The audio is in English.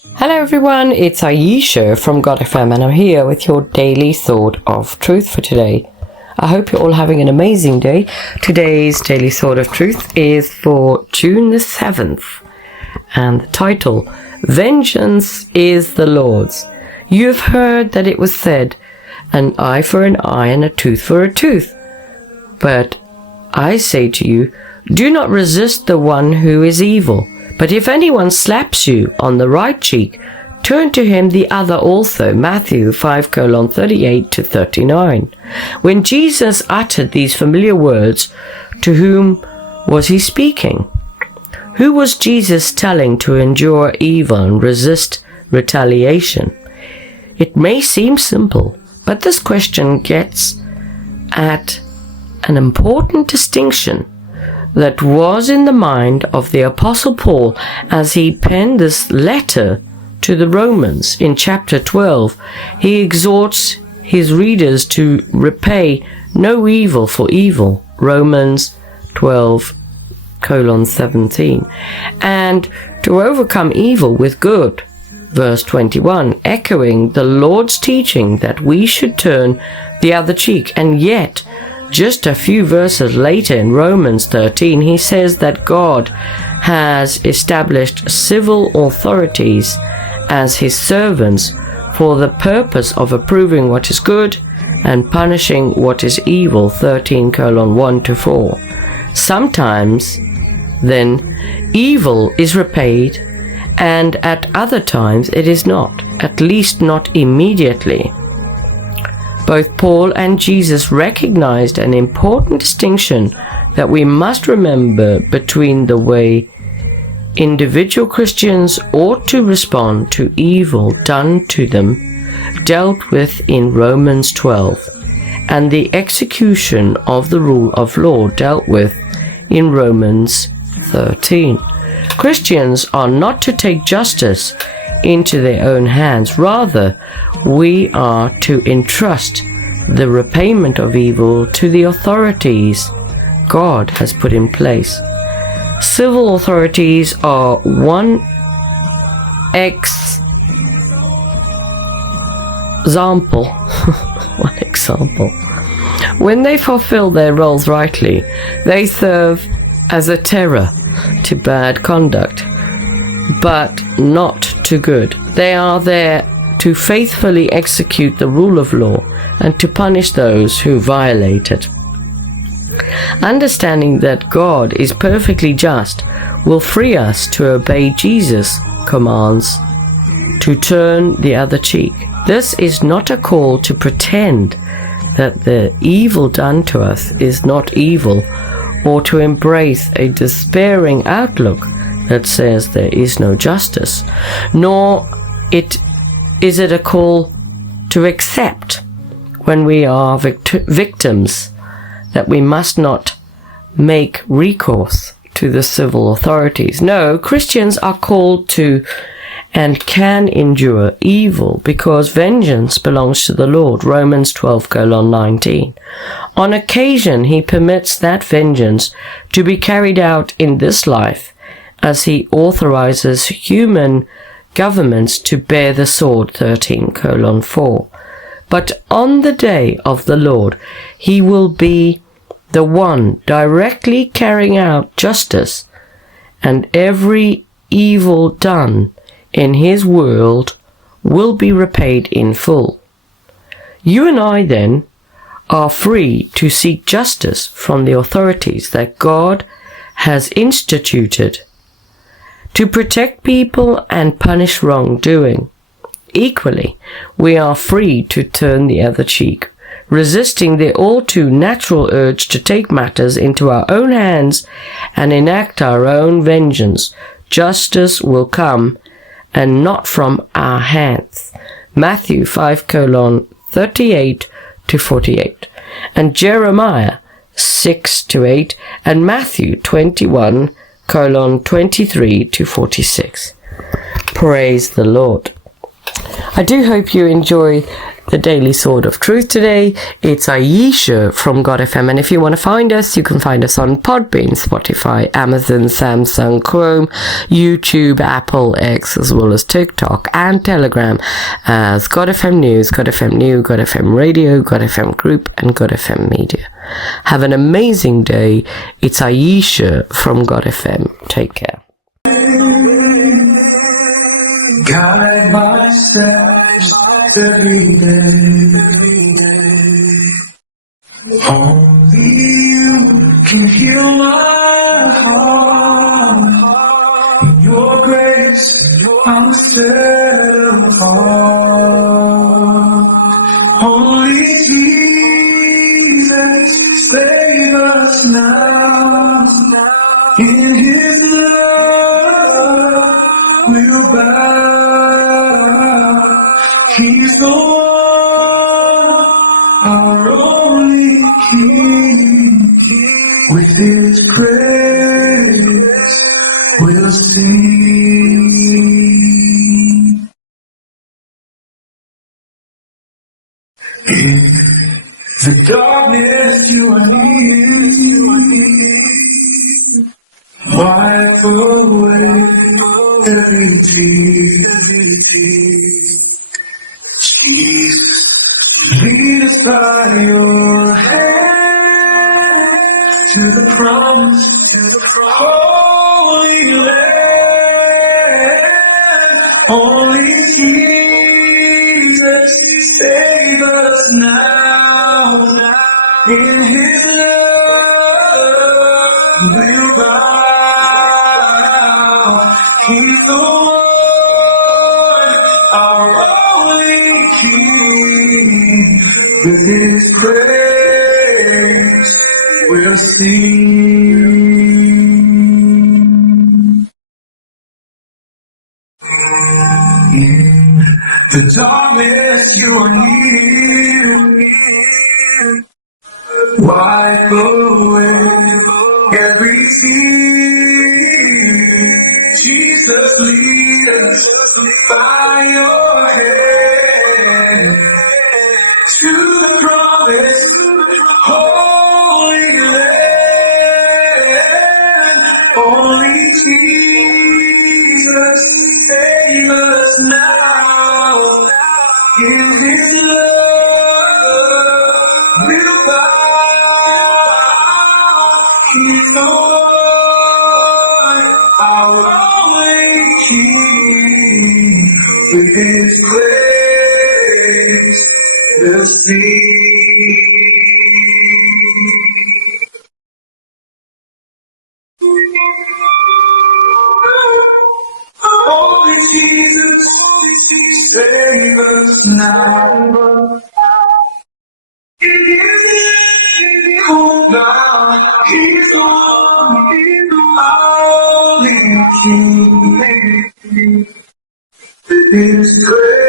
Hello everyone, it's Ayesha from God FM and I'm here with your daily thought of truth for today. I hope you're all having an amazing day. Today's daily thought of truth is for June the 7th and the title, Vengeance is the Lord's. You have heard that it was said, an eye for an eye and a tooth for a tooth. But I say to you, do not resist the one who is evil. But if anyone slaps you on the right cheek, turn to him the other also. Matthew 5:38 to 39. When Jesus uttered these familiar words, to whom was he speaking? Who was Jesus telling to endure evil and resist retaliation? It may seem simple, but this question gets at an important distinction that was in the mind of the Apostle Paul as he penned this letter to the Romans. In chapter 12, he exhorts his readers to repay no evil for evil, Romans 12:17, and to overcome evil with good, verse 21, echoing the Lord's teaching that we should turn the other cheek. And yet, just a few verses later in Romans 13, he says that God has established civil authorities as his servants for the purpose of approving what is good and punishing what is evil, 13:1 to 4. Sometimes, then, evil is repaid, and at other times it is not, at least not immediately. Both Paul and Jesus recognized an important distinction that we must remember between the way individual Christians ought to respond to evil done to them, dealt with in Romans 12, and the execution of the rule of law dealt with in Romans 13. Christians are not to take justice into their own hands. Rather, we are to entrust the repayment of evil to the authorities God has put in place. Civil authorities are one example. When they fulfill their roles rightly, they serve as a terror to bad conduct, but not to good. They are there to faithfully execute the rule of law and to punish those who violate it. Understanding that God is perfectly just will free us to obey Jesus' commands to turn the other cheek. This is not a call to pretend that the evil done to us is not evil, or to embrace a despairing outlook that says there is no justice, nor is it a call to accept when we are victims that we must not make recourse to the civil authorities. No, Christians are called to and can endure evil because vengeance belongs to the Lord, Romans 12:19. On occasion, he permits that vengeance to be carried out in this life as he authorizes human governments to bear the sword, 13:4. But on the day of the Lord, he will be the one directly carrying out justice, and every evil done in his world will be repaid in full. You and I, then, are free to seek justice from the authorities that God has instituted to protect people and punish wrongdoing. Equally, we are free to turn the other cheek, resisting the all too natural urge to take matters into our own hands and enact our own vengeance. Justice will come, and not from our hands. Matthew 5:38 to 48, and Jeremiah 6-8, and Matthew 21:23 to 46. Praise the Lord. I do hope you enjoy the Daily Sword of Truth today. It's Ayesha from God FM, and if you want to find us, you can find us on Podbean, Spotify, Amazon, Samsung, Chrome, YouTube, Apple, X, as well as TikTok and Telegram as God FM News, God FM New, God FM Radio, God FM Group, and God FM Media. Have an amazing day. It's Ayesha from God FM. Take care. Guide my steps every day. Only you can heal my heart. In your grace, I'm set apart. Only Jesus, save us now. In His love, we'll bow. He's the one, our only King. With His praise, we'll sing. In the darkness, you are near. Wipe away every tear. Jesus, lead us by your hand to the promised Holy Land. Only Jesus, save us now. In His love, we'll bow. He's the one, our only King. With His praise, we'll sing. In the darkness, you are near. Wipe away every tear. Jesus, lead us by your hand to the promised Holy Land. Only Jesus, save us now. In His love, we'll bow. He's the one, our only King. With His praise, we'll sing. Only Jesus, save us now. In His name, oh God, He's the one, only King. His praise.